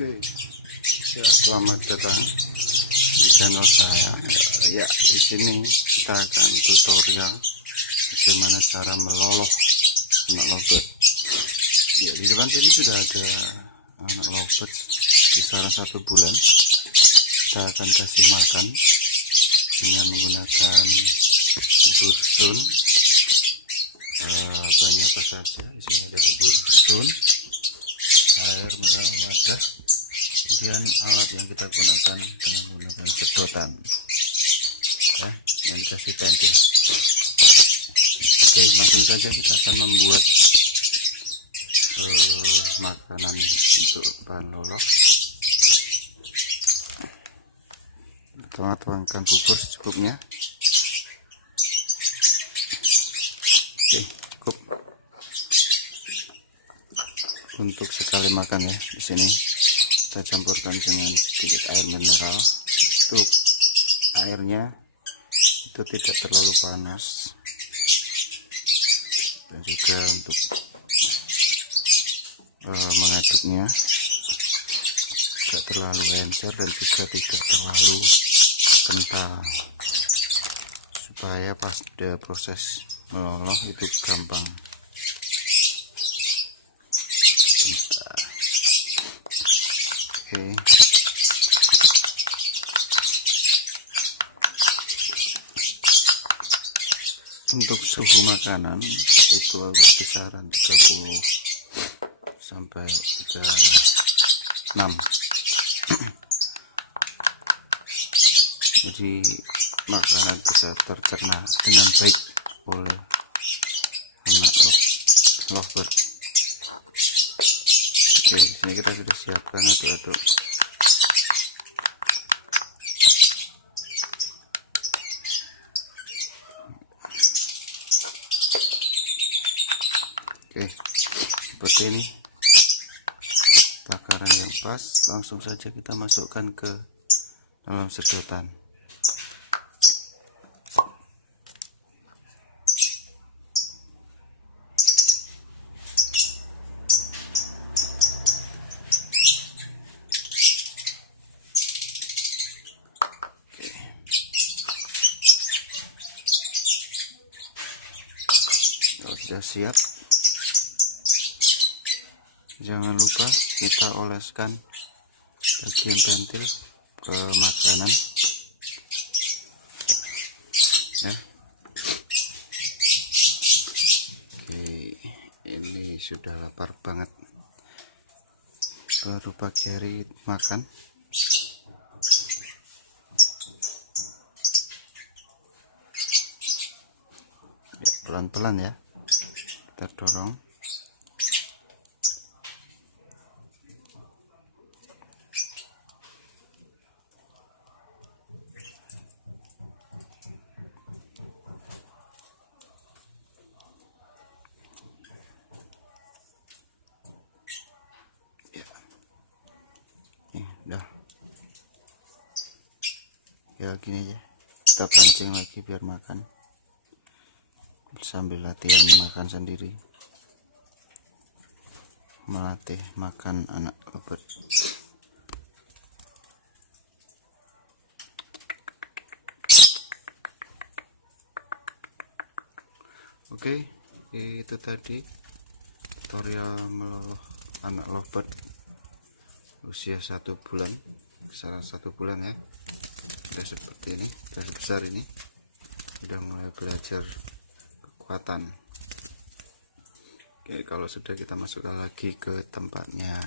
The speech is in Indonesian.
Oke, ya, selamat datang di channel saya. Ya, di sini kita akan tutorial bagaimana cara meloloh anak lovebird. Ya, di depan sini sudah ada anak lovebird kisaran 1 bulan. Kita akan kasih makan dengan menggunakan bubur sun. Banyak apa saja. Di sini ada bubur sun, air, mineral, wadah. Kemudian alat yang kita gunakan dengan menggunakan sedotan, ya, yang dikasih pentil. Oke, langsung saja kita akan membuat makanan untuk bahan loloh. Pertama, tuangkan bubur secukupnya. Oke, cukup untuk sekali makan ya. Di sini kita campurkan dengan sedikit air mineral. Untuk airnya itu tidak terlalu panas, dan juga untuk mengaduknya tidak terlalu encer dan juga tidak terlalu kental, supaya pada proses meloloh itu gampang. Oke, untuk suhu makanan itu kisaran 30 sampai 36. Jadi makanan bisa tercerna dengan baik oleh anak lovebird. Oke, di sini kita sudah siapkan aduk-aduk. Oke, seperti ini takaran yang pas. Langsung saja kita masukkan ke dalam sedotan. Kalau sudah siap, jangan lupa kita oleskan bagian pentil ke makanan ya. Oke, ini sudah lapar banget, baru pagi hari makan. Ya, pelan-pelan ya, kita dorong. Dah, ya gini aja, kita pancing lagi biar makan sambil latihan makan sendiri, melatih makan anak lovebird. Oke, itu tadi tutorial meloloh anak lovebird usia 1 bulan, kisaran 1 bulan ya. Sudah seperti ini, sudah sebesar ini, sudah mulai belajar kekuatan. Oke, kalau sudah, kita masukkan lagi ke tempatnya.